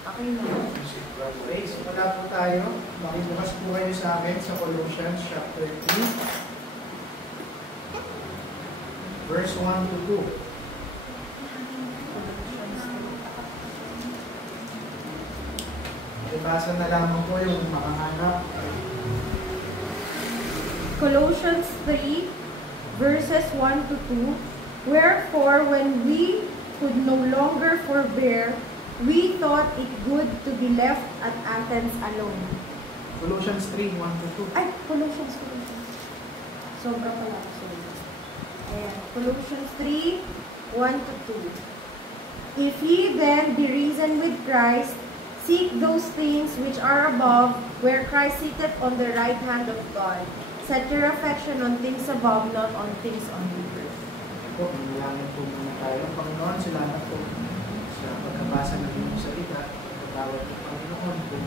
Okay na. Okay, so wala po tayo. Makibukas po kayo sa akin sa Colossians chapter 3, verse 1 to 2. Ibasa na lamang po yung makahanap. Colossians 3, verses 1 to 2. Wherefore, when we could no longer forbear, we thought it good to be left at Athens alone. Colossians 3, 1 to 2. Ay, Colossians. Sobra pala. Sorry. Ayan. Colossians 3, 1 to 2. If ye then be risen with Christ, seek those things which are above, where Christ sitteth on the right hand of God. Set your affection on things above, not on things on the earth. Po, manalangin po muna tayo. Panginoon, salamat po sa pagkabasa ng iyong salita. Pagkatawad ng Panginoon kung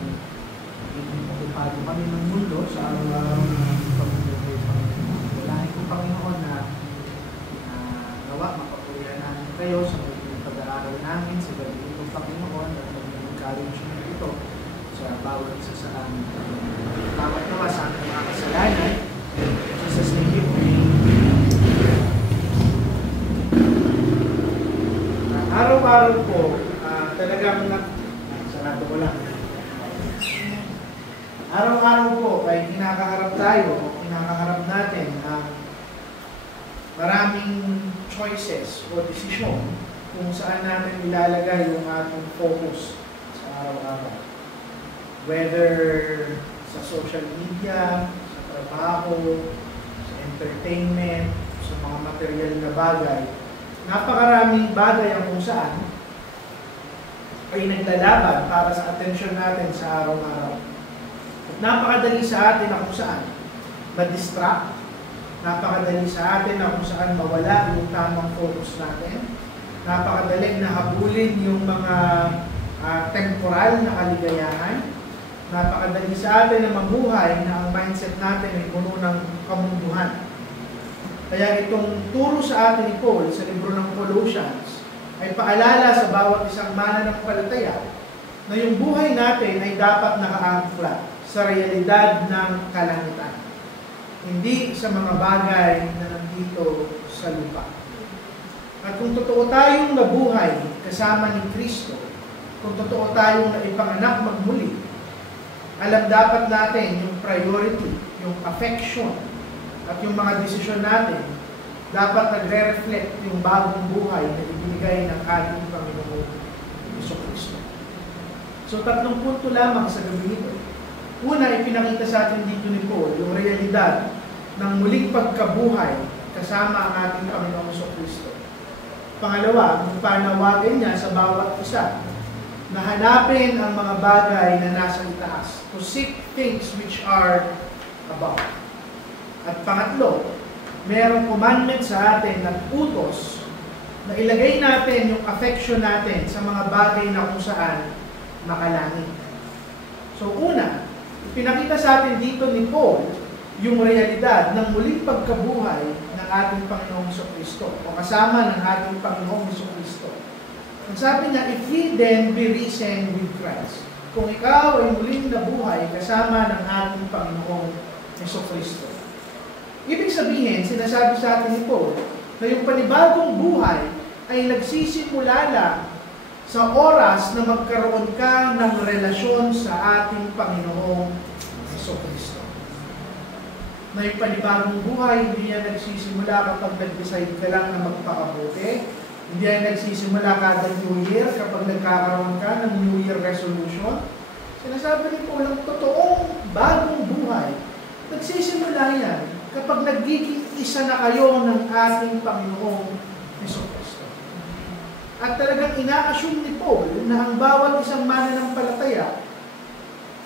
hindi okupado kami ng mundo sa araw-araw ng pamumuhay. Dalangin ko, Panginoon, na nawa mapapurihan namin kayo sa mga pag-aaral namin sa gabi ito, Panginoon, at mag-encourage nyo ito sa bawat isa sa amin. Bawat nawa sa aking mga kasalanan, Jesus name we pray. Araw-araw po, talagang sarado ko lang. Araw-araw po ay kinakaharap tayo, kinakaharap natin ang maraming choices o desisyon kung saan natin ilalagay yung ating focus sa araw-araw. Whether sa social media, sa trabaho, sa entertainment, sa mga material na bagay, napakaraming bagay ang kung saan ay naglalaban para sa atensyon natin sa araw-araw. At napakadali sa atin na kung saan ma-distract, napakadali sa atin na kung saan mawala yung tamang focus natin, napakadali na habulin yung mga temporal na kaligayahan, napakadali sa atin na mabuhay na ang mindset natin ay puno ng kamunduhan. Kaya itong turo sa atin ni Paul sa libro ng Colossians ay paalala sa bawat isang mananampalataya na yung buhay natin ay dapat nakaangkla sa realidad ng kalangitan. Hindi sa mga bagay na nandito sa lupa. At kung totoo tayong nabuhay kasama ni Kristo, kung totoo tayong naipanganak magmuli, alam dapat natin yung priority, yung affection, at yung mga desisyon natin, dapat nagre-reflect yung bagong buhay na ibinigay ng ating Panginoon Jesucristo. So, 3 punto lamang sa gabi ito. Una, ipinakita sa atin dito ni Paul yung realidad ng muling pagkabuhay kasama ang ating Panginoon Jesucristo. Pangalawa, ang panawagan niya sa bawat isa na hanapin ang mga bagay na nasa itaas. To seek things which are above. At pangatlo, mayroong commandment sa atin at utos na ilagay natin yung affection natin sa mga bagay na kung saan makalangit. So una, pinakita sa atin dito ni Paul yung realidad ng muling pagkabuhay ng ating Panginoong Jesucristo o kasama ng ating Panginoong Jesucristo. Ang sabi niya, if ye then be risen with Christ, kung ikaw ay muling nabuhay kasama ng ating Panginoong Jesucristo. Ibig sabihin, sinasabi sa atin ni Paul, na yung panibagong buhay ay nagsisimula lang sa oras na magkaroon ka ng relasyon sa ating Panginoong Jesucristo. Na yung panibagong buhay, hindi yan nagsisimula kapag nag-decide ka lang na magpakabuti. Hindi yan nagsisimula kada New Year kapag nagkakaroon ka ng New Year resolution. Sinasabi ni Paul, ang totoong bagong buhay, nagsisimula yan kapag nagiging isa na kayo ng ating Panginoong Jesucristo. At talagang ina-assume ni Paul na ang bawat isang mananampalataya,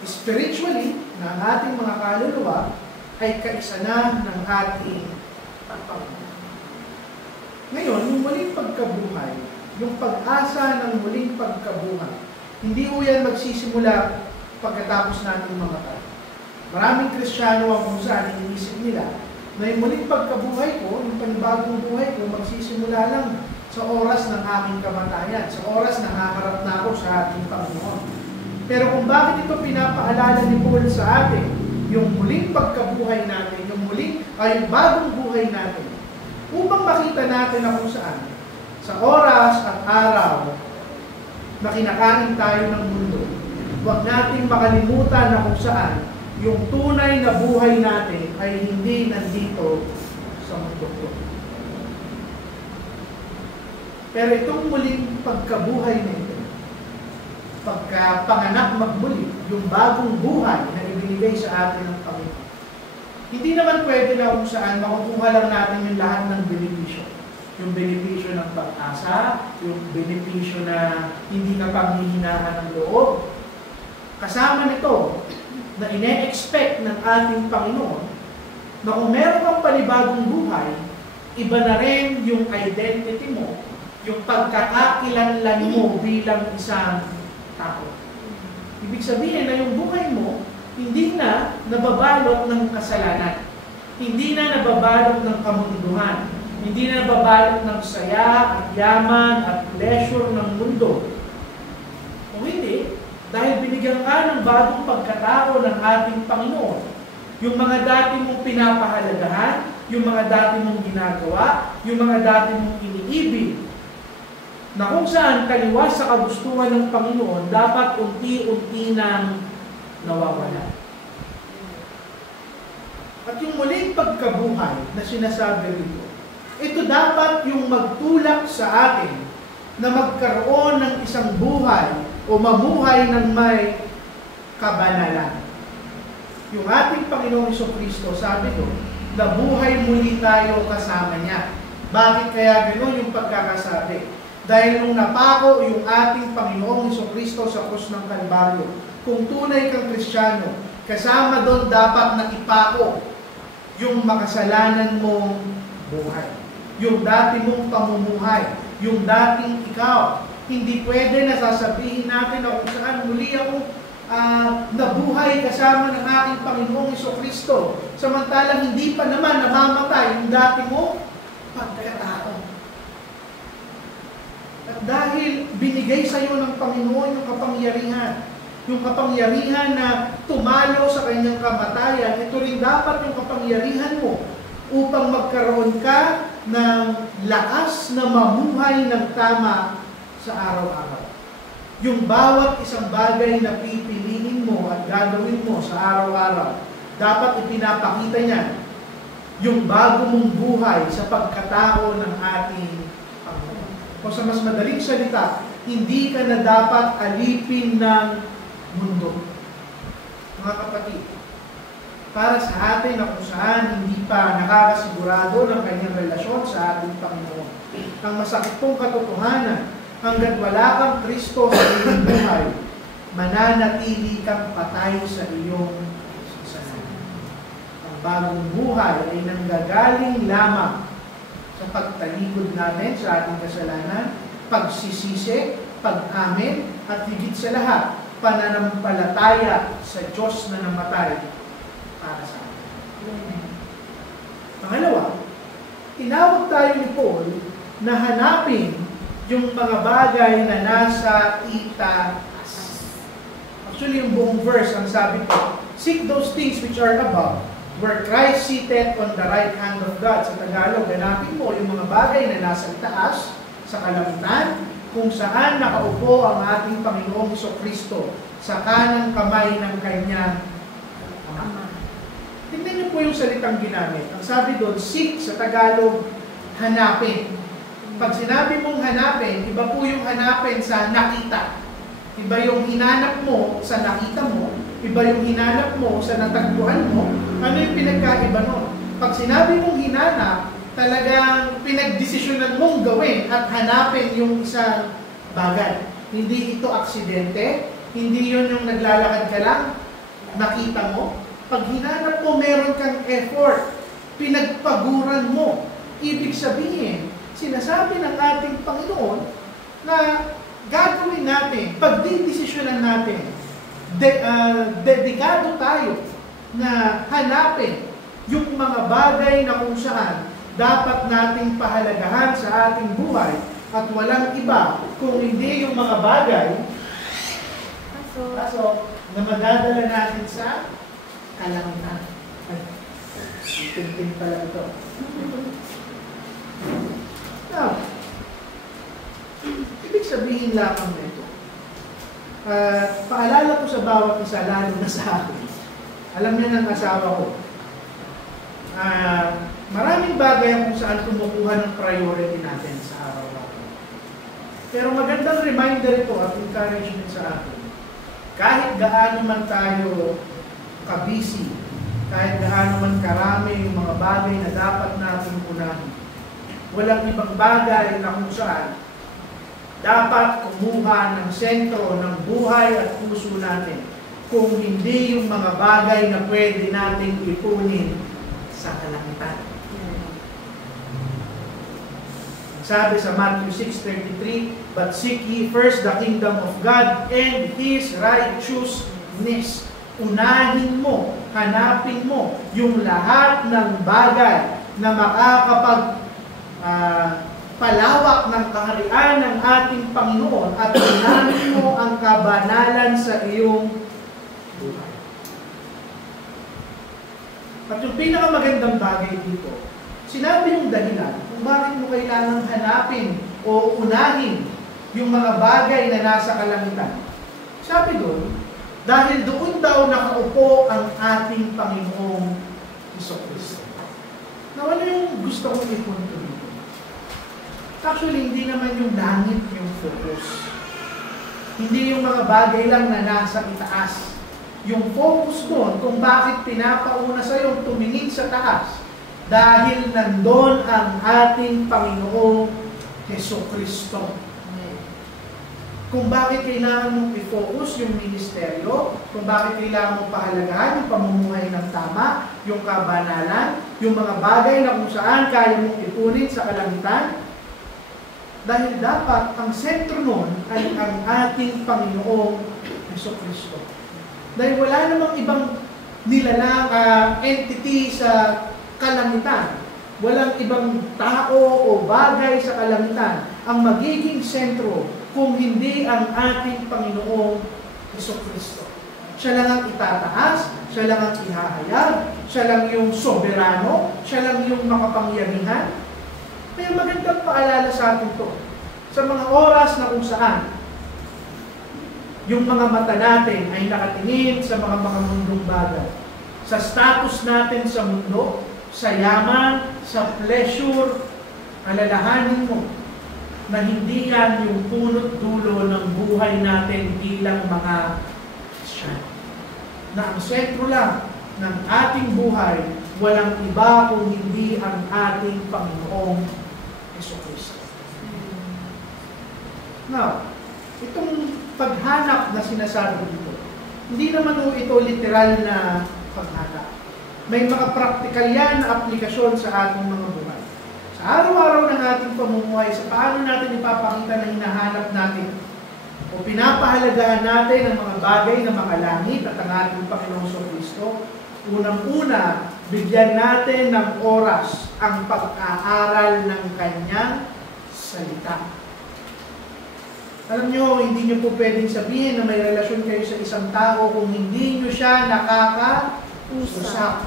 spiritually, na ang ating mga kaluluwa, ay kaisa na ng ating Panginoon. Ngayon, yung muling pagkabuhay, yung pag-asa ng muling pagkabuhay, hindi po yan magsisimula pagkatapos natin mamatay. Maraming Kristiyano ang kung saan iniisip nila na yung muling pagkabuhay ko, yung panibagong buhay ko, magsisimula lang sa oras ng aking kamatayan, sa oras na haharap na ako sa ating Panginoon. Pero kung bakit ito pinapaalala ni Paul sa atin, yung muling pagkabuhay natin, yung bagong buhay natin, upang makita natin na kung saan, sa oras at araw na kinakain tayo ng mundo, huwag nating makalimutan na kung saan yung tunay na buhay natin ay hindi nandito sa mundo ko. Pero itong muling pagkabuhay na ito, pagkapanganak magmuli, yung bagong buhay na ibinigay sa atin ng Panginoon, hindi naman pwede na kung saan makukuha lang natin yung lahat ng benepisyo. Yung benepisyo ng pag-asa, yung benepisyo na hindi ka panghihinaan ng loob. Kasama nito, na ine-expect ng ating Panginoon, na kung meron kang panibagong buhay, iba na rin yung identity mo, yung pagkakakilanlan mo bilang isang tao. Ibig sabihin na yung buhay mo, hindi na nababalot ng kasalanan. Hindi na nababalot ng kamunduhan. Hindi na nababalot ng saya at yaman at pleasure ng mundo. Kung hindi, dahil binigyan ka ng bagong pagkatao ng ating Panginoon, yung mga dati mong pinapahalagahan, yung mga dati mong ginagawa, yung mga dati mong iniibig, na kung saan kaliwas sa kagustuhan ng Panginoon, dapat unti-unti nang nawawala. At yung muling pagkabuhay na sinasabi rito, ito dapat yung magtulak sa atin na magkaroon ng isang buhay o mamuhay ng may kabanalan. Yung ating Panginoong Jesucristo, sabi ko, nabuhay muli tayo kasama niya. Bakit kaya gano'n yung pagkakasabi? Dahil nung napako yung ating Panginoong Jesucristo sa krus ng Kalbaryo, kung tunay kang Kristiyano, kasama doon dapat na ipako yung makasalanan mong buhay. Yung dati mong pamumuhay, yung dating ikaw. Hindi pwede na sasabihin natin na kung saan muli ako nabuhay kasama ng aking Panginoong Jesucristo. Samantalang hindi pa naman namamatay yung dati mo pagkatao. At dahil binigay sa iyo ng Panginoon yung kapangyarihan na tumalo sa kanyang kamatayan, ito rin dapat yung kapangyarihan mo upang magkaroon ka ng lakas na mamuhay ng tama sa araw-araw. Yung bawat isang bagay na pipiliin mo at gagawin mo sa araw-araw, dapat ipinapakita niya yung bago mong buhay sa pagkatao ng ating Panginoon. O sa mas madaling salita, hindi ka na dapat alipin ng mundo. Mga kapatid, para sa atin na kung saan hindi pa nakakasigurado ng kanyang relasyon sa ating Panginoon, ang masakit pong katotohanan, hanggat wala kang Kristo sa iyong buhay, mananatili kang patay sa iyong kasalanan. Ang bagong buhay ay nanggagaling lamang sa pagtalikod natin sa ating kasalanan, pagsisisi, pag-amin, at higit sa lahat, pananampalataya sa Diyos na namatay para sa atin. Pangalawa, tinawag tayo ni Paul na hanapin yung mga bagay na nasa itaas. Actually, yung buong verse, ang sabi ko, seek those things which are above, where Christ seated on the right hand of God. Sa Tagalog, hanapin mo yung mga bagay na nasa itaas, sa kalangitan, kung saan nakaupo ang ating Panginoong Jesucristo sa kanang kamay ng kanyang Ama. Tingnan niyo po yung salitang ginamit. Ang sabi doon, seek sa Tagalog, hanapin. Pag sinabi mong hanapin, iba po yung hanapin sa nakita. Iba yung hinanap mo sa nakita mo, iba yung hinanap mo sa natagpuan mo. Ano yung pinagkaiba nun? Pag sinabi mong hinanap, talagang pinagdesisyonan mong gawin at hanapin yung isang bagay. Hindi ito aksidente, hindi yun yung naglalakad ka lang, nakita mo. Pag hinanap mo, meron kang effort, pinagpaguran mo. Ibig sabihin, sinasabi ng ating Panginoon na gagawin natin, pagdidesisyonan natin, dedikado tayo na hanapin yung mga bagay na kung saan dapat nating pahalagahan sa ating buhay at walang iba kung hindi yung mga bagay Kaso, na madadala natin sa kalangitan. Ay, itintin pala ito. Now, ibig sabihin lamang nito. Paalala ko sa bawat isa, lalo na sa akin. Alam niyo ng asawa ko. Maraming bagay kung saan kumukuha ng priority natin sa araw-araw. Pero magandang reminder ito at encouragement sa atin. Kahit gaano man tayo kabisi, kahit gaano man karami yung mga bagay na dapat natin unahin, walang ibang bagay na kung saan dapat kumuha ng sentro ng buhay at puso natin kung hindi yung mga bagay na pwede nating ipunin sa kalangitan. Sabi sa Matthew 6:33, "But seek ye first the kingdom of God and His righteousness." Unahin mo, hanapin mo yung lahat ng bagay na palawak ng kaharian ng ating Panginoon at unahin mo ang kabanalan sa iyong buhay. At yung pinakamagandang bagay dito, sinabi yung dahilan kung bakit mo kailangang hanapin o unahin yung mga bagay na nasa kalangitan. Sabi doon, dahil doon daw nakaupo ang ating Panginoong Jesucristo. Now, ano yung gusto kong ipunto dito? Actually, hindi naman yung langit yung focus. Hindi yung mga bagay lang na nasa itaas. Yung focus doon kung bakit pinapauna sa iyo tumingin sa taas. Dahil nandun ang ating Panginoong Jesucristo. Kung bakit kailangan mong i-focus yung ministeryo, kung bakit kailangan mong pahalagahan yung pamumuhay ng tama, yung kabanalan, yung mga bagay na kung saan kaya mong ipunin sa kalangitan, dahil dapat ang sentro nun ay ang ating Panginoong Jesucristo. Dahil wala namang ibang nilalang entity sa kalangitan. Walang ibang tao o bagay sa kalangitan ang magiging sentro kung hindi ang ating Panginoong Jesucristo. Siya lang ang itataas, siya lang ang ihahayag, siya lang yung soberano, siya lang yung makapangyarihan. May magandang paalala sa atin to. Sa mga oras na kung saan yung mga mata natin ay nakatingin sa mga mundong bagay. Sa status natin sa mundo, sa yaman, sa pleasure, alalahanin mo na hindi yan yung punot dulo ng buhay natin bilang mga Kristiyan. Na ang sentro lang ng ating buhay, walang iba kung hindi ang ating Panginoong Jesucristo. Now, itong paghanap na sinasabi dito, hindi naman ito literal na paghanap. May mga praktikal yan na aplikasyon sa ating mga buhay. Sa araw-araw ng ating pamumuhay, sa paano natin ipapakita na hinahanap natin o pinapahalagahan natin ang mga bagay na makalangit at ang ating Panginoong Jesucristo, unang-una, bigyan natin ng oras ang pag-aaral ng Kanyang salita. Alam nyo, hindi nyo po pwedeng sabihin na may relasyon kayo sa isang tao kung hindi nyo siya nakakausap.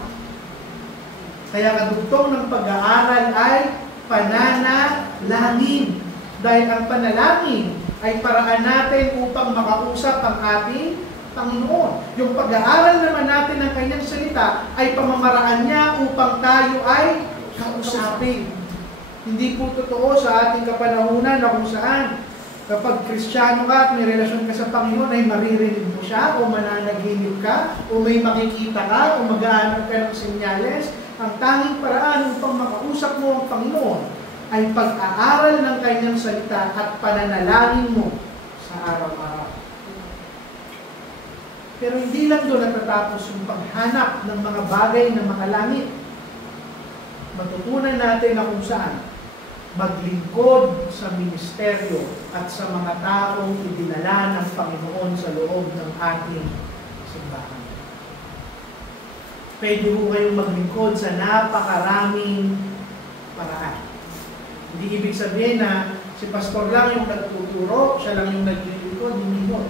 Kaya kadugtong ng pag-aaral ay pananalangin. Dahil ang panalangin ay paraan natin upang makausap ang ating Panginoon. Yung pag-aaral naman natin ng Kanyang salita ay pamamaraan niya upang tayo ay kausapin. Hindi po totoo sa ating kapanahunan na kung saan kapag Kristiyano ka at may relasyon ka sa Panginoon ay maririnig mo siya o mananaginip ka o may makikita ka o mag-aanap ka ng senyales. Ang tanging paraan upang makausap mo ang Panginoon ay pag-aaral ng Kanyang salita at pananalangin mo sa araw-araw. Pero hindi lang doon natatapos yung paghanap ng mga bagay na makalangit. Matutunan natin na kung saan maglingkod sa ministeryo at sa mga taong idinala ng Panginoon sa loob ng ating simbahan. Pwede ho kayong maglingkod sa napakaraming paraan. Hindi ibig sabihin na si pastor lang yung nagtuturo, siya lang yung naglilingkod, hindi mo.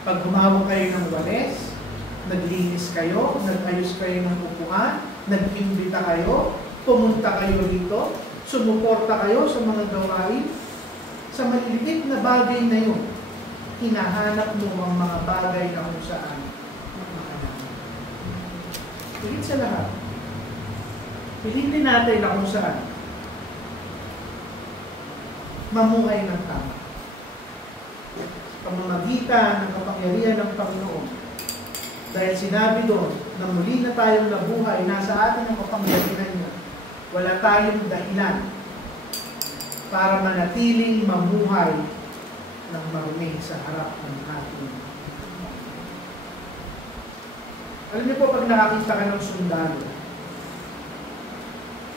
Pag humawak kayo ng walis, naglinis kayo, nag-ayos kayo ng upuan, nag-imbita kayo, pumunta kayo dito, sumuporta kayo sa mga gawain, sa maliliit na bagay na yun, hinahanap mo ang mga bagay na kung saan makalaman. Higit sa lahat, pilitin natin na kung saan mamuhay ng tama. Pamamagitan ng kapangyarihan ng Panginoon. Dahil sinabi doon na muli na tayong nabuhay, nasa atin ang kapangyarihan niya. Wala tayong dahilan para manatiling mamuhay ng marumi sa harap ng ating. Alam niyo po, pag nakakita ka ng sundalo,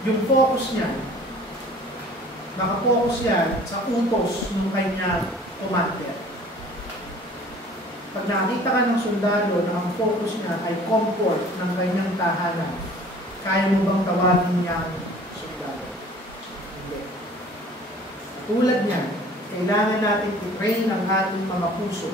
yung focus niya, nakapokus yan sa utos ng kanyang commander. Pag nakita ka ng sundalo na ang focus niya ay comfort ng kanyang tahanan, kaya mo bang tawagin niyang sundalo? Hindi. Tulad niyan, kailangan natin i-train ang ating mga puso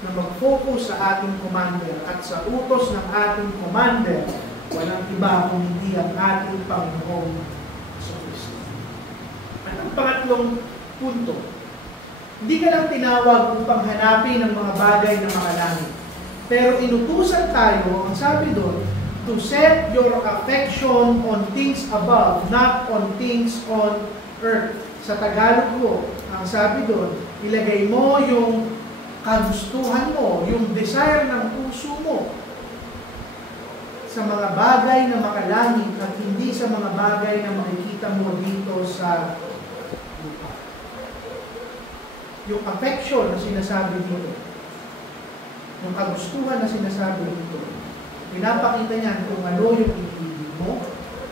na mag-focus sa ating commander at sa utos ng ating commander, walang iba kung hindi ang ating Panginoong Jesucristo. At ang pangatlong punto, hindi ka lang tinawag upang hanapin ang mga bagay na makalangit. Pero inutusan tayo, ang sabi doon, to set your affection on things above, not on things on earth. Sa Tagalog ko, ang sabi doon, ilagay mo yung kagustuhan mo, yung desire ng puso mo sa mga bagay na makalangit at hindi sa mga bagay na makikita mo dito sa lupa. Yung affection na sinasabi dito, yung kagustuhan na sinasabi dito, pinapakita niyan kung ano yung ibig mo,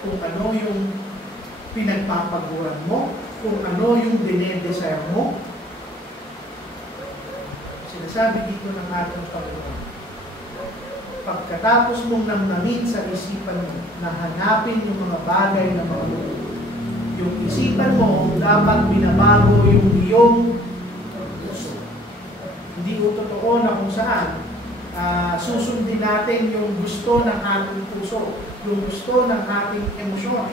kung ano yung pinagpapaguran mo, kung ano yung dinedesire mo. Sinasabi dito ng ating Panginoon, pagkatapos mong namnamin sa isipan mo na hanapin yung mga bagay na mabuti, yung isipan mo dapat binabago yung iyong puso. Hindi ko totoo na kung saan susundin natin yung gusto ng ating puso, yung gusto ng ating emosyon.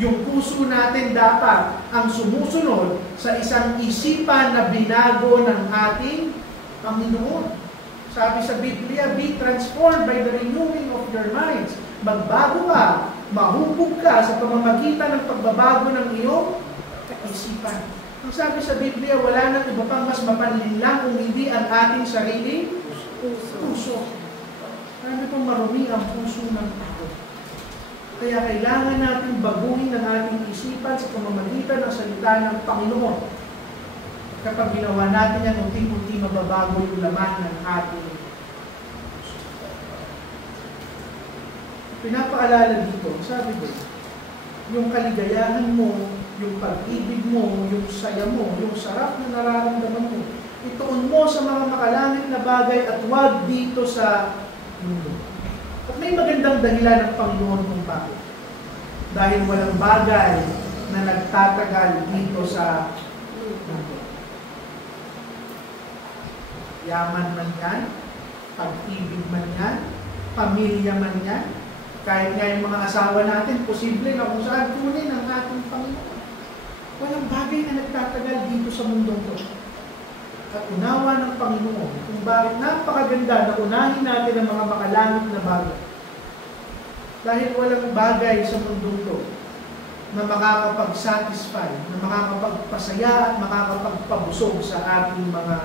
Yung puso natin dapat ang sumusunod sa isang isipan na binago ng ating Panginoon. Sabi sa Biblia, be transformed by the renewing of your minds. Magbago ka, mahubog ka sa pamamagitan ng pagbabago ng iyong kaisipan. Ang sabi sa Biblia, wala nang iba pang mas mapanlinlang kung hindi ang ating sariling puso. Sabi pong marumi ang puso ng tao. Kaya kailangan natin baguhin ang ating isipan sa pamamagitan ng salita ng Panginoon. Kapag ginawa natin yan, unti-unti mababago yung laman ng ating puso. Pinapaalala dito, sabi ko, yung kaligayahan mo, yung pag-ibig mo, yung saya mo, yung sarap na nararamdaman mo, ituon mo sa mga makalangit na bagay at huwag dito sa mundo. At may magandang dahilan ng Panginoon kung bakit. Dahil walang bagay na nagtatagal dito sa mundo. Yaman man yan, pag-ibig man yan, pamilya man yan, kahit nga yung mga asawa natin, posible na kung saan kunin ang ating Panginoon. Walang bagay na nagtatagal dito sa mundong to. At unawa ng Panginoon kung bakit napakaganda na unahin natin ang mga makalangit na bagay. Dahil walang bagay sa mundong to na makakapag-satisfy, na makakapagpasaya at makakapagpabusog sa ating mga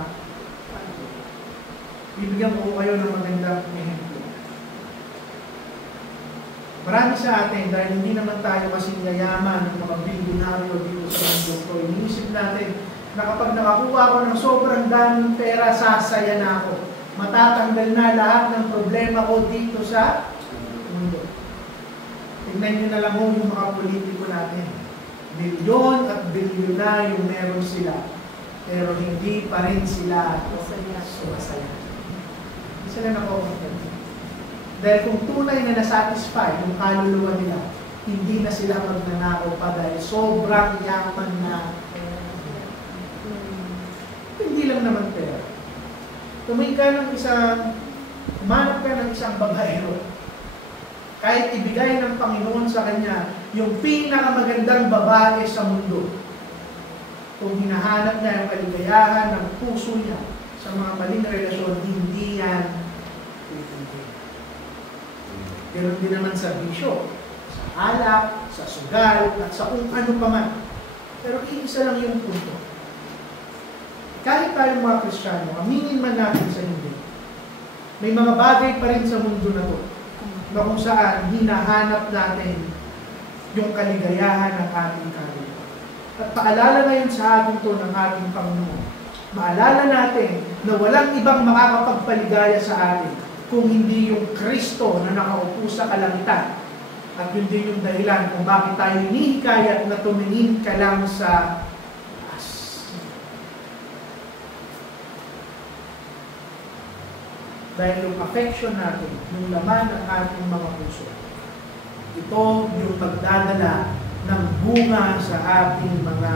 bibigyan ko kayo ng magandang ehemplo. Marami sa atin, dahil hindi naman tayo kasing yayaman ng mga bilyonaryo dito sa mundo ko, iniisip natin na kapag nakakuha ko ng sobrang daming pera, sasaya na ako. Matatanggal na lahat ng problema ko dito sa mundo. Tignan nyo na lang yung mga politiko natin. Bilyon at bilyonaryo meron sila. Pero hindi pa rin sila sumasaya. Hindi sila nakokontent. Dahil kung tunay na nasatisfy yung kaluluwa nila, hindi na sila magnanakaw pa dahil sobrang yaman na. Hindi lang naman pera. humanap ka ng isang babaero. Kahit ibigay ng Panginoon sa kanya yung pinakamagandang babae sa mundo. Kung hinahanap niya yung kaligayahan ng puso niya sa mga maling relasyon, hindi yan pipili. Ganon din naman sa bisyo, sa alak, sa sugal, at sa kung ano pa man. Pero iisa lang yung punto. Kahit tayong mga Kristiyano, aminin man natin sa hindi, may mga bagay pa rin sa mundo na to na kung saan hinahanap natin yung kaligayahan ng ating kaluluwa. At paalala ngayon sa atin to ng ating Panginoon. Maalala natin na walang ibang makakapagpaligaya sa atin kung hindi yung Kristo na nakaupo sa kalangitan. At yun din yung dahilan kung bakit tayo hinihikayat na tumingin ka lang sa taas. Dahil yung affection natin, yung laman ng ating mga puso, ito yung magdadala ng bunga sa ating mga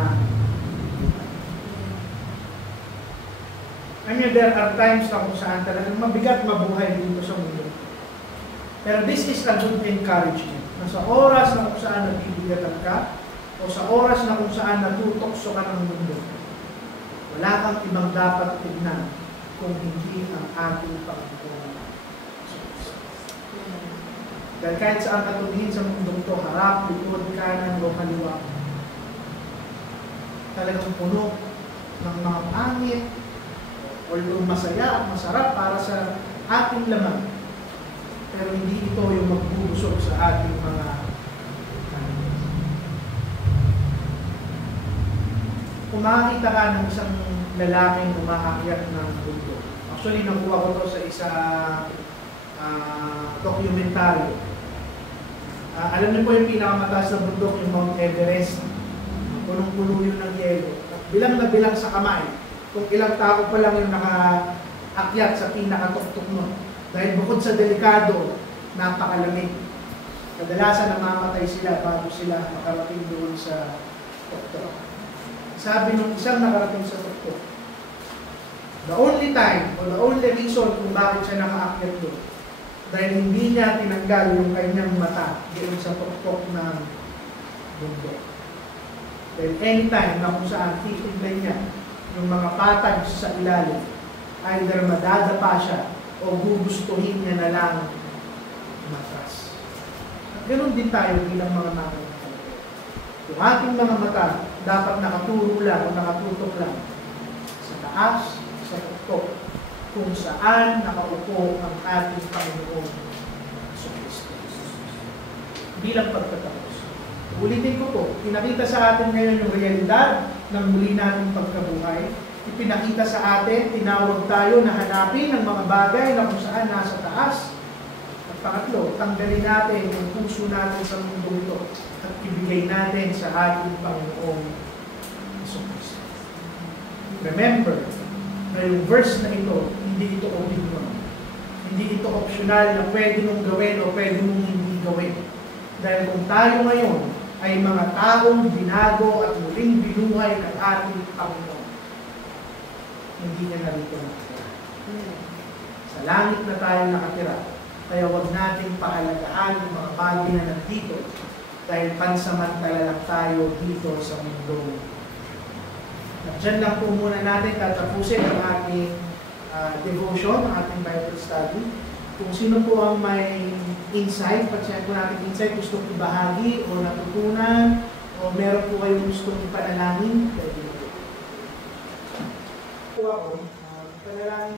there are times na kung saan talagang mabigat mabuhay dito sa mundo. Pero this is a good encouragement. Na sa oras na kung saan nabibigatan ka, o sa oras na kung saan natutokso ka ng mundo, wala kang ibang dapat tignan kung hindi ang ating Panginoon. Dahil kahit saan ka tumingin sa mundo ito, harap, likod, kanan, o kaliwa, talagang puno ng mga pangit, although masaya at masarap para sa ating laman, pero hindi ito yung magbubusog sa ating mga kung makakita ka ng isang lalaking umaakyat ng bundok. Actually, nakuha ko to sa isang dokumentaryo. Alam niyo po yung pinakamataas na bundok, yung Mount Everest. Punong-puno yun ng yelo. Bilang na bilang sa kamay. Kung ilang tao pa lang yung nakaakyat sa pinakatuktok nun. Dahil bukod sa delikado, napakalamig. Kadalasan namamatay sila bago sila makarating doon sa tuktok. Sabi nung isang nakarating sa tuktok, the only time o the only reason kung bakit siya nakaakyat doon, dahil hindi niya tinanggal yung kanyang mata doon sa tuktok ng bundok. Dahil anytime na kung saan titignan niya yung mga patag sa ilalim, either madadapa siya o gugustuhin niya na lang matras. At ganoon din tayo bilang mga naman. Yung ating mga mata dapat nakaturo lang o nakatutok lang sa taas, sa tuktok, kung saan nakaupo ang ating Panginoon sa Kristo. Bilang pagtatapos. Ulitin ko po, pinakita sa atin ngayon yung realidad ng muli nating pagkabuhay. Ipinakita sa atin, tinawag tayo na hanapin ang mga bagay na kung saan nasa taas. At pangatlo, tanggalin natin yung puso natin sa mundo ito at ibigay natin sa ating Panginoong Jesucristo. Remember, na yung verse na ito, hindi ito opinion. Hindi ito optional na pwede mong gawin o pwede mong hindi gawin. Dahil kung tayo ngayon ay mga taong binago at muling binuhay ng ating Panginoon, hindi niya narito nakatira. Sa langit na tayo nakatira, kaya huwag nating pahalagahan yung mga bagay na nandito dahil pansamantala lang tayo dito sa mundo. At dyan lang po muna natin tatapusin ang ating devotion, ang ating Bible study. Kung sino po ang may insight, pag-share po natin insight, gustong ibahagi o natutunan, o meron po kayong gustong ipanalangin, pwede po. Po ako, panalangin